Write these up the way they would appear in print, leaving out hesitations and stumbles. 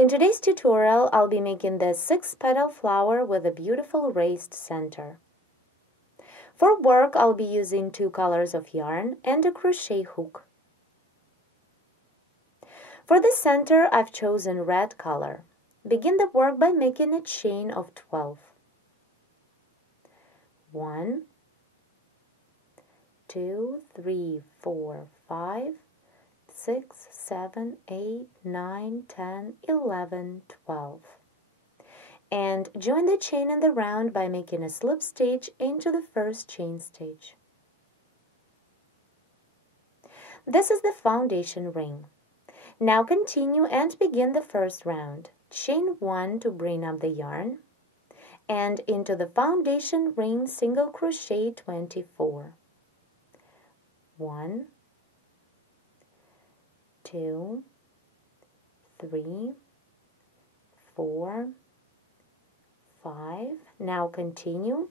In today's tutorial, I'll be making this 6-petal flower with a beautiful raised center. For work, I'll be using 2 colors of yarn and a crochet hook. For the center, I've chosen red color. Begin the work by making a chain of 12. 1, 2, 3, 4, 5, 6, 7, 8, 9, 10, 11, 12. And join the chain in the round by making a slip stitch into the first chain stitch. This is the foundation ring. Now continue and begin the first round. Chain 1 to bring up the yarn, and into the foundation ring single crochet 24. 1, 2, 3, 4, 5. Now continue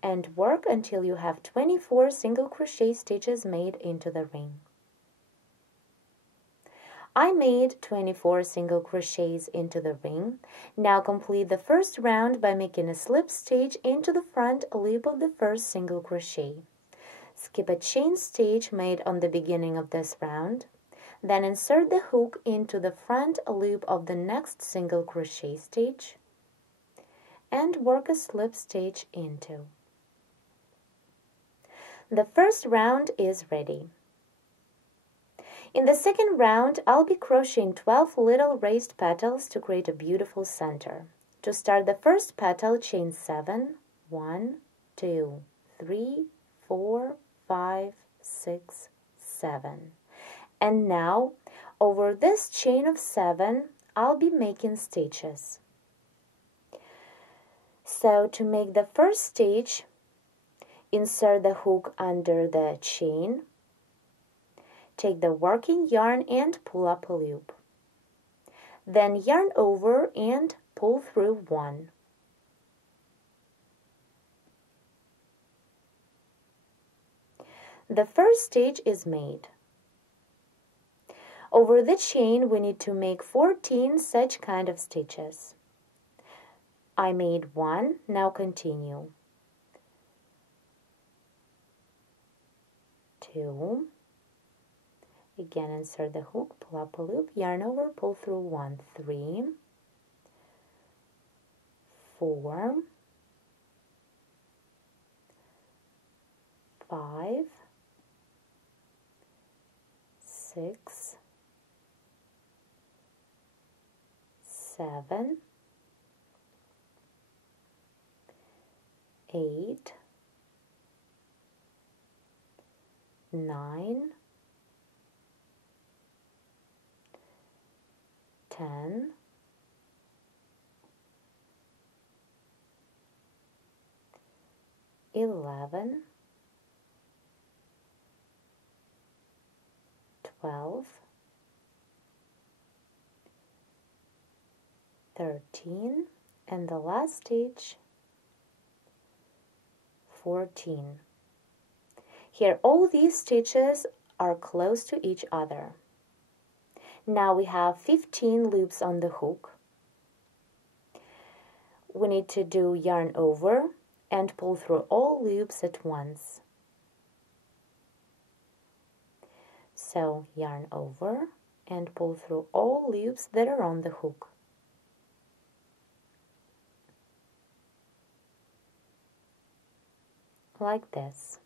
and work until you have 24 single crochet stitches made into the ring. I made 24 single crochets into the ring. Now complete the first round by making a slip stitch into the front loop of the first single crochet. Skip a chain stitch made on the beginning of this round. Then insert the hook into the front loop of the next single crochet stitch and work a slip stitch into. The first round is ready. In the second round, I'll be crocheting 12 little raised petals to create a beautiful center. To start the first petal, chain 7, 1, 2, 3, 4, 5, 6, 7. And now, over this chain of 7, I'll be making stitches. So to make the first stitch, insert the hook under the chain. Take the working yarn and pull up a loop. Then yarn over and pull through 1. The first stitch is made. Over the chain, we need to make 14 such kind of stitches. I made 1, now continue. 2. Again, insert the hook, pull up a loop, yarn over, pull through 1, 3, 4, 5, 6, 7, 8, 9, 10, 11, 12, 13, and the last stitch, 14. Here, all these stitches are close to each other. Now we have 15 loops on the hook. We need to do yarn over and pull through all loops at once. So yarn over and pull through all loops that are on the hook. Like this.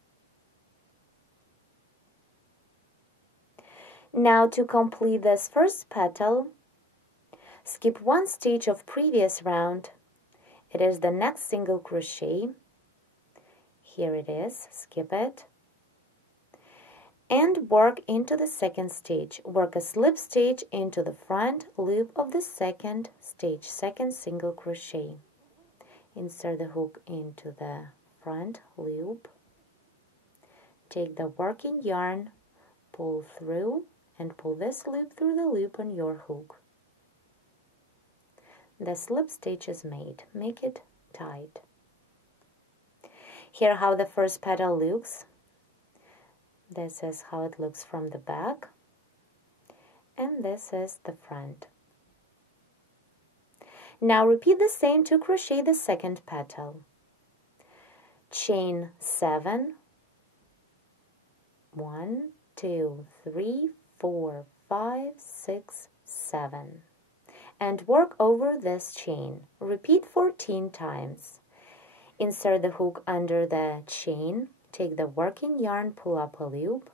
Now to complete this first petal, skip 1 stitch of previous round. It is the next single crochet. Here it is, skip it. And work into the second stitch. Work a slip stitch into the front loop of the second stitch, second single crochet. Insert the hook into the front loop. Take the working yarn, pull through, and pull this loop through the loop on your hook. The slip stitch is made. Make it tight. Here how the first petal looks. This is how it looks from the back. And this is the front. Now repeat the same to crochet the second petal. Chain 7, 1, 2, 3, 4, 5, 6, 7, and work over this chain. Repeat 14 times. Insert the hook under the chain, take the working yarn, pull up a loop,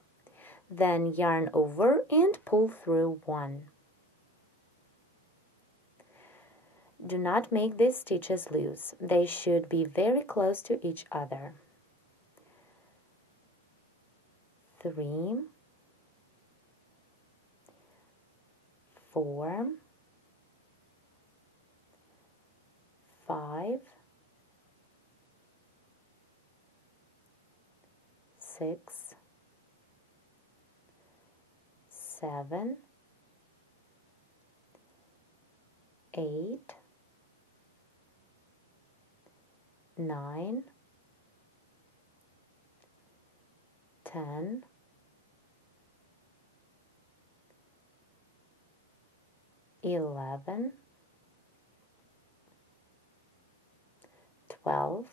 then yarn over and pull through 1. Do not make these stitches loose. They should be very close to each other. 3, 4, 5, 6, 7, 8, 9, 10, 11, 12,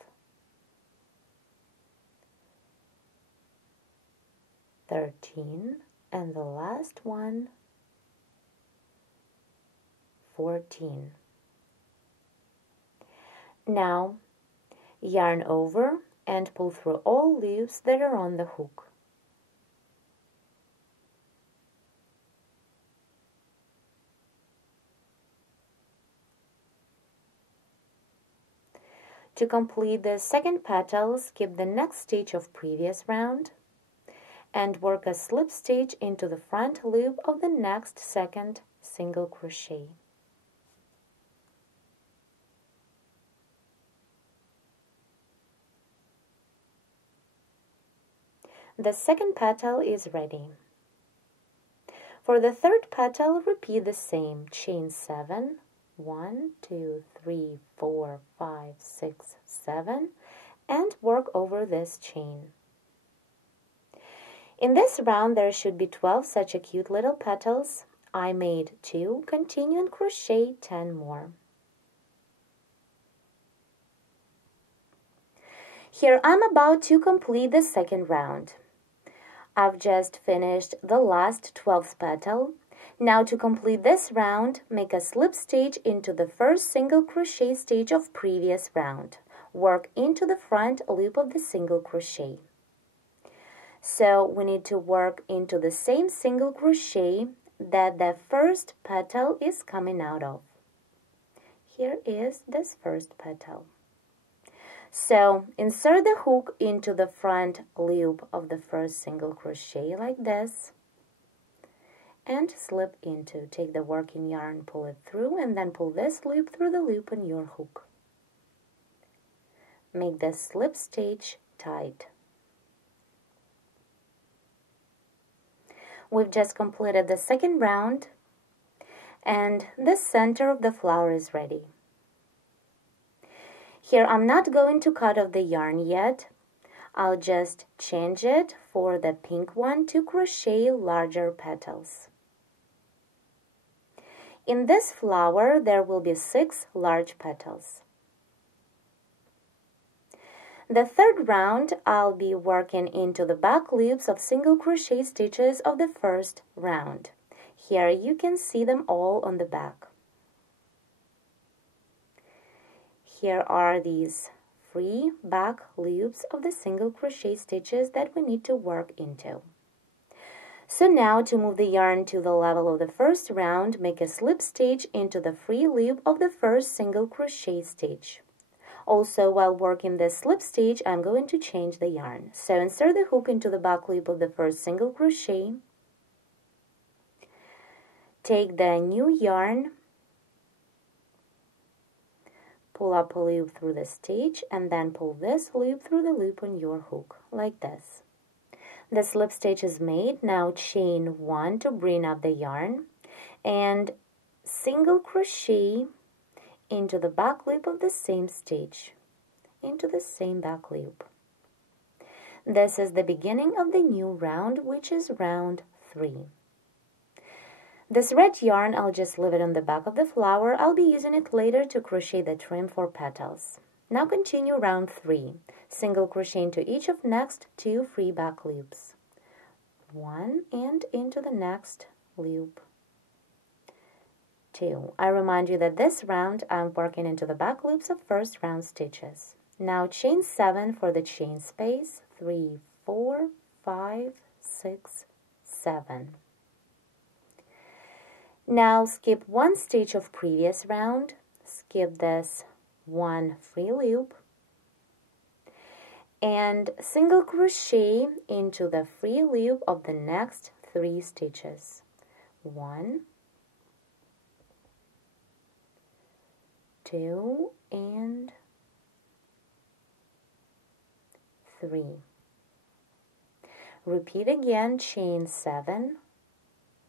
13, and the last one, 14. Now, yarn over and pull through all loops that are on the hook. To complete the second petal, skip the next stitch of previous round and work a slip stitch into the front loop of the next second single crochet. The second petal is ready. For the third petal, repeat the same. Chain 7, 1, 2, 3, 4, 5, 6, 7, and work over this chain. In this round, there should be 12 such a cute little petals. I made 2. Continue and crochet 10 more. Here I'm about to complete the second round. I've just finished the last 12th petal. Now to complete this round, make a slip stitch into the first single crochet stitch of previous round. Work into the front loop of the single crochet. So we need to work into the same single crochet that the first petal is coming out of. Here is this first petal. So insert the hook into the front loop of the first single crochet like this and slip into. Take the working yarn, pull it through, and then pull this loop through the loop on your hook. Make the slip stitch tight. We've just completed the second round and the center of the flower is ready. Here I'm not going to cut off the yarn yet. I'll just change it for the pink one to crochet larger petals. In this flower there will be 6 large petals. The third round I'll be working into the back loops of single crochet stitches of the first round. Here you can see them all on the back. Here are these free back loops of the single crochet stitches that we need to work into. So now to move the yarn to the level of the first round, make a slip stitch into the free loop of the first single crochet stitch. Also, while working this slip stitch, I'm going to change the yarn. So insert the hook into the back loop of the first single crochet. Take the new yarn, pull up a loop through the stitch, and then pull this loop through the loop on your hook, like this. The slip stitch is made. Now chain 1 to bring up the yarn, and single crochet into the back loop of the same stitch, into the same back loop. This is the beginning of the new round, which is round 3. This red yarn, I'll just leave it on the back of the flower. I'll be using it later to crochet the trim for petals. Now continue round 3. Single crochet into each of next 2 free back loops. 1 and into the next loop. 2. I remind you that this round I'm working into the back loops of first round stitches. Now chain 7 for the chain space. 3, 4, 5, 6, 7. Now skip 1 stitch of previous round, skip this 1 free loop, and single crochet into the free loop of the next 3 stitches. 1, 2, and 3. Repeat again, chain 7,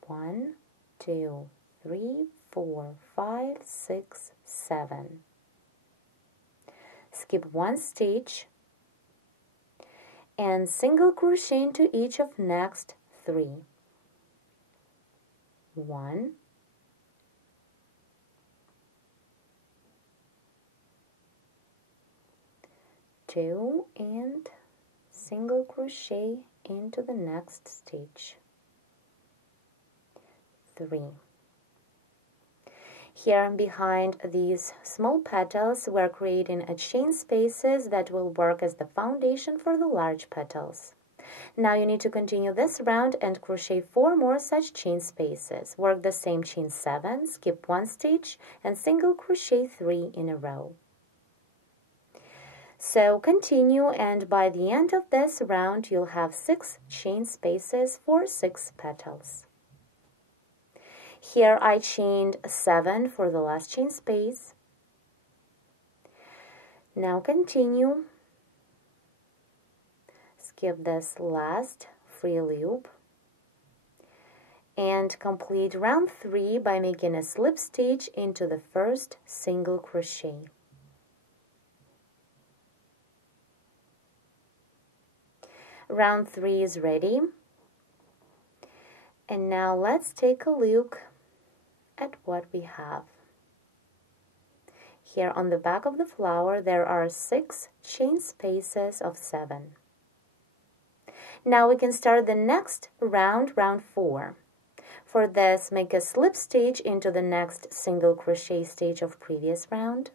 1, 2, 3, 4, 5, 6, 7. Skip 1 stitch and single crochet into each of next 3. 1, 2, and single crochet into the next stitch. 3. Here behind these small petals, we're creating a chain spaces that will work as the foundation for the large petals. Now you need to continue this round and crochet 4 more such chain spaces. Work the same chain 7, skip 1 stitch, and single crochet 3 in a row. So continue, and by the end of this round you'll have 6 chain spaces for 6 petals. Here I chained 7 for the last chain space. Now continue. Skip this last free loop and complete round 3 by making a slip stitch into the first single crochet. Round 3 is ready. And now let's take a look at what we have. Here on the back of the flower there are 6 chain spaces of 7. Now we can start the next round, round 4. For this, make a slip stitch into the next single crochet stitch of previous round.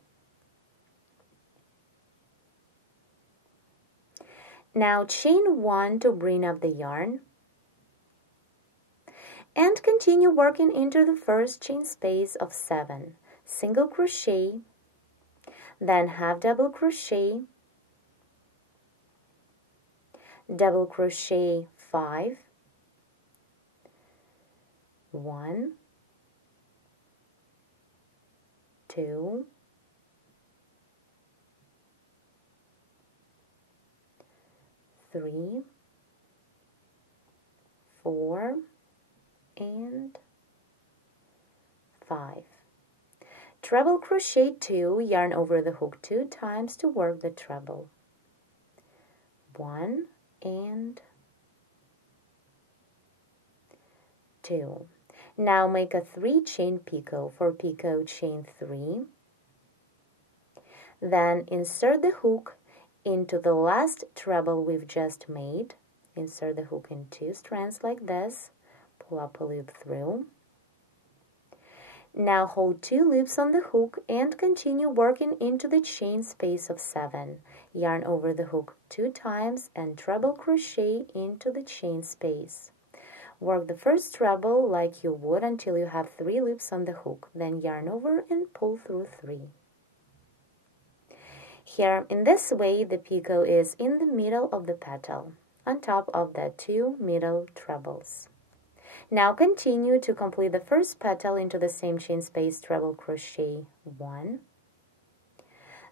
Now chain 1 to bring up the yarn. And continue working into the first chain space of 7. Single crochet, then half double crochet, double crochet 5, 1, 2, 3, 4, and 5. Treble crochet 2, yarn over the hook 2 times to work the treble. 1 and 2. Now make a 3 chain picot. For picot, chain 3. Then insert the hook into the last treble we've just made. Insert the hook in 2 strands like this. Pull up a loop through. Now hold 2 loops on the hook and continue working into the chain space of 7. Yarn over the hook 2 times and treble crochet into the chain space. Work the first treble like you would until you have 3 loops on the hook. Then yarn over and pull through 3. Here, in this way, the picot is in the middle of the petal, on top of the 2 middle trebles. Now continue to complete the first petal into the same chain space, treble crochet 1,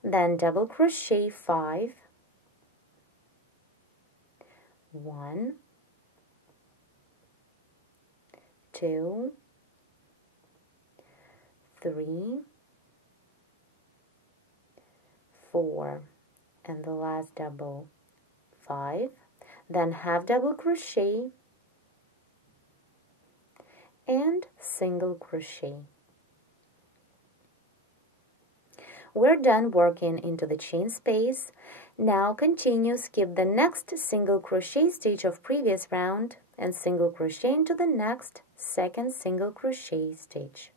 then double crochet 5, 1, 2, 3, 4, and the last double 5, then half double crochet and single crochet. We're done working into the chain space. Now continue, skip the next single crochet stitch of previous round and single crochet into the next second single crochet stitch.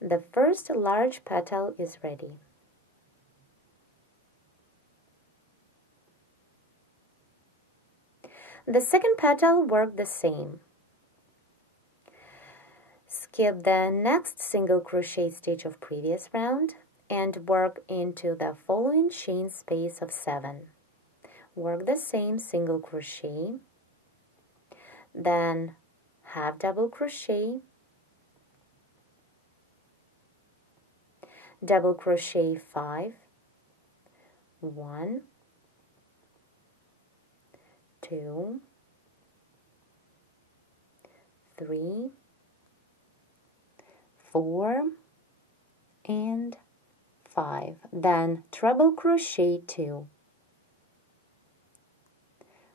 The first large petal is ready. The second petal worked the same. Skip the next single crochet stitch of previous round and work into the following chain space of 7. Work the same single crochet, then half double crochet, double crochet 5, 1, 2, 3, 4, and 5. Then treble crochet 2,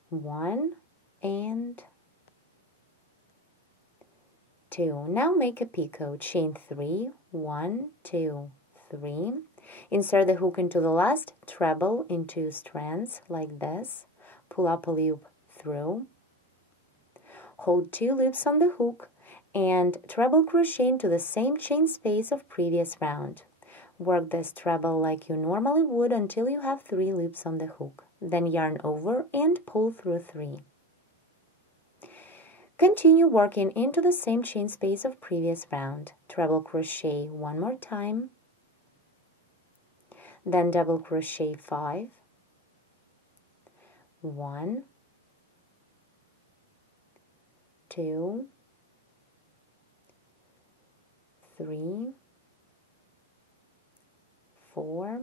1 and 2. Now make a picot, chain 3, 1, 2, 3. Insert the hook into the last treble in 2 strands like this. Pull up a loop through. Hold 2 loops on the hook and treble crochet into the same chain space of previous round. Work this treble like you normally would until you have 3 loops on the hook. Then yarn over and pull through 3. Continue working into the same chain space of previous round. Treble crochet 1 more time, then double crochet 5, 1, 2, 3, 4,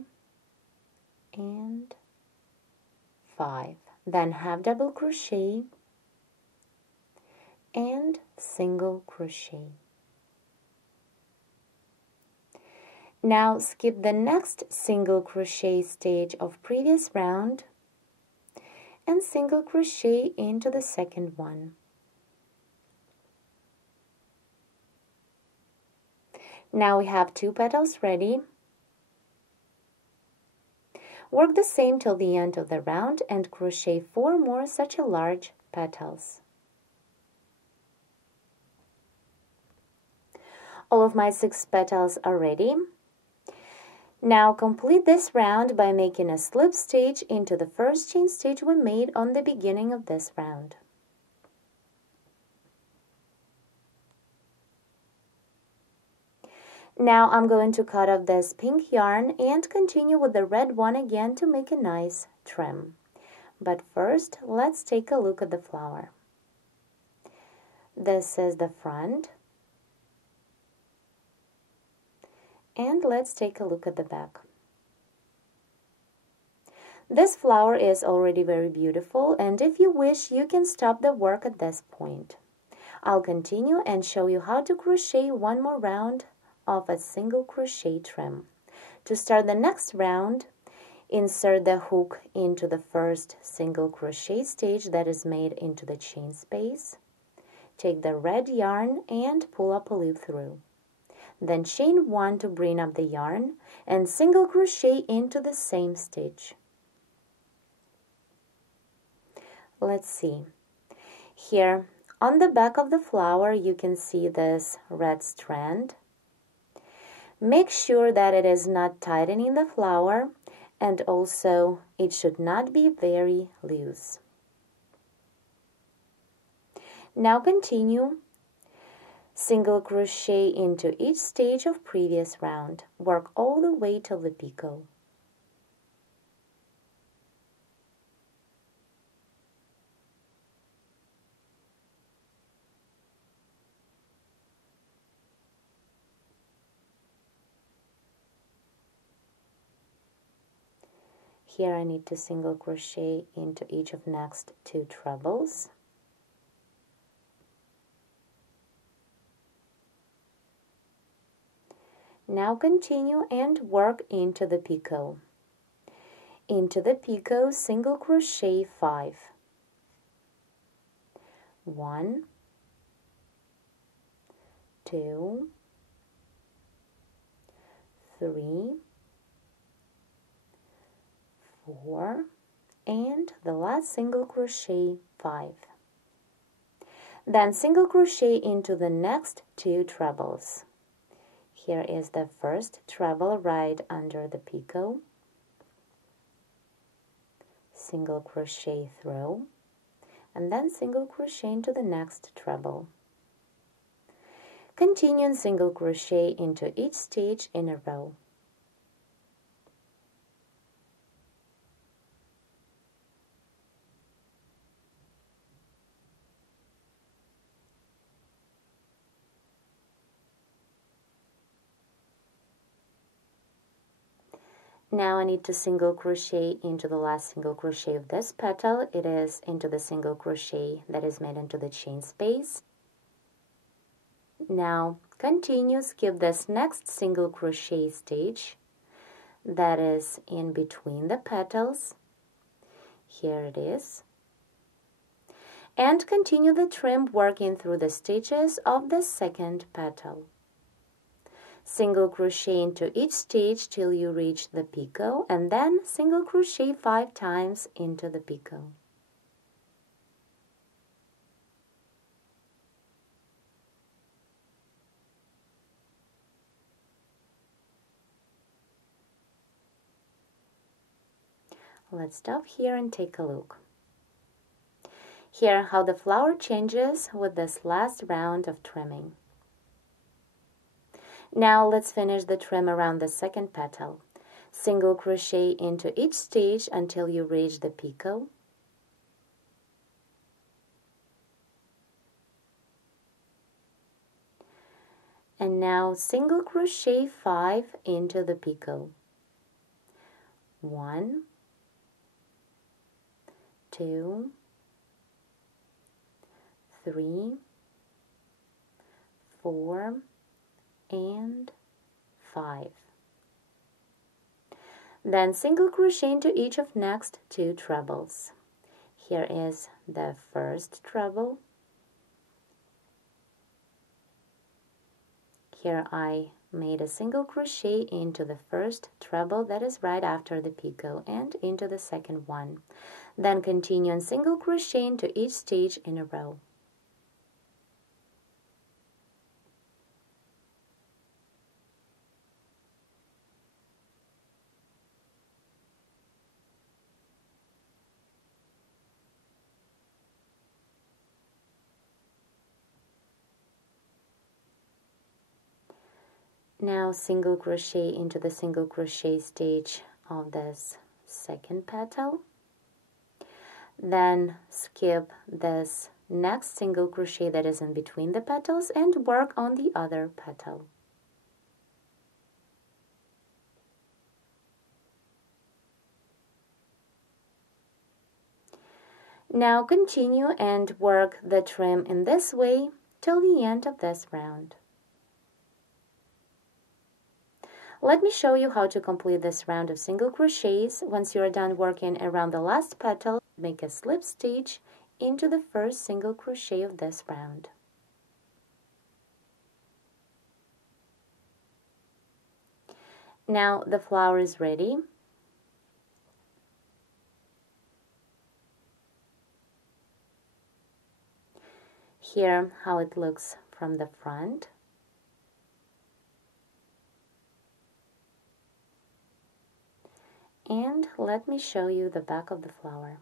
and 5. Then half double crochet and single crochet. Now skip the next single crochet stitch of previous round and single crochet into the second one. Now we have 2 petals ready. Work the same till the end of the round and crochet 4 more such a large petals. All of my 6 petals are ready. Now complete this round by making a slip stitch into the first chain stitch we made on the beginning of this round. Now I'm going to cut off this pink yarn and continue with the red one again to make a nice trim. But first, let's take a look at the flower. This is the front. And let's take a look at the back. This flower is already very beautiful, and if you wish, you can stop the work at this point. I'll continue and show you how to crochet 1 more round of a single crochet trim. To start the next round, insert the hook into the first single crochet stitch that is made into the chain space. Take the red yarn and pull up a loop through. Then chain 1 to bring up the yarn and single crochet into the same stitch. Let's see. Here on the back of the flower you can see this red strand. Make sure that it is not tightening the flower, and also it should not be very loose. Now continue. Single crochet into each stage of previous round. Work all the way till the picot. Here I need to single crochet into each of next 2 trebles. Now continue and work into the picot. into the picot, single crochet 5. 1, 2, 3, 4, and the last single crochet 5. Then single crochet into the next 2 trebles. Here is the first treble right under the picot, single crochet through, and then single crochet into the next treble. Continue and single crochet into each stitch in a row. Now I need to single crochet into the last single crochet of this petal. It is into the single crochet that is made into the chain space. Now continue, skip this next single crochet stitch that is in between the petals. Here it is. And continue the trim working through the stitches of the second petal. Single crochet into each stitch till you reach the picot, and then single crochet 5 times into the picot. Let's stop here and take a look. Here how the flower changes with this last round of trimming. Now let's finish the trim around the second petal. Single crochet into each stitch until you reach the picot. And now single crochet 5 into the picot. 1, 2, 3, 4, and 5. Then single crochet into each of next 2 trebles. Here is the first treble. Here I made a single crochet into the first treble that is right after the picot and into the second one. Then continue and single crochet into each stitch in a row. Now single crochet into the single crochet stitch of this second petal. Then skip this next single crochet that is in between the petals and work on the other petal. Now continue and work the trim in this way till the end of this round. Let me show you how to complete this round of single crochets. Once you are done working around the last petal, make a slip stitch into the first single crochet of this round. Now the flower is ready. Here how it looks from the front. And let me show you the back of the flower.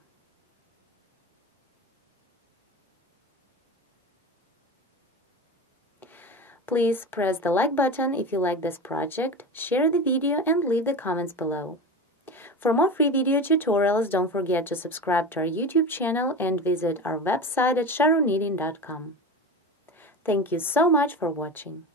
Please press the like button if you like this project, share the video and leave the comments below. For more free video tutorials, don't forget to subscribe to our YouTube channel and visit our website at sharoknitting.com. Thank you so much for watching.